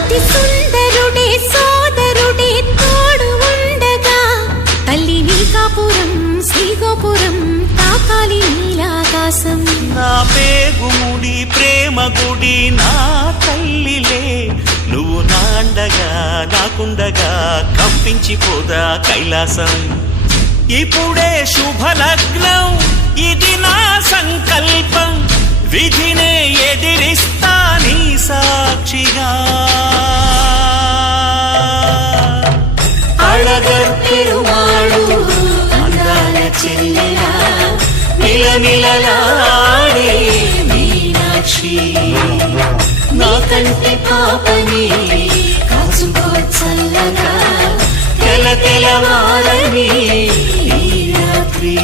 అతి సుందరుడే సోదరుడే తోడు ఉండగా తల్లి నీకాపురం శ్రీగోపురం తాకాలి నీలాకాశం. నా పేగుముడి ప్రేమ గుడి నా తల్లిలే, నువ్వు నాండగా నాకుండగా కంపించిపోదా కైలాసం. ఇప్పుడే శుభలగ్నం ఇది నా సంకల్పం, విధినే ఎదిరిస్తా నీ సాక్షిగా. అళగర్ పెరుమాళు అందాల చెల్లెలా నిలనిలలాడే మీనాక్షి, నీ కంటి పాపని కాచుకో చల్లగా తెల తెలవారని ఈ రాత్రి.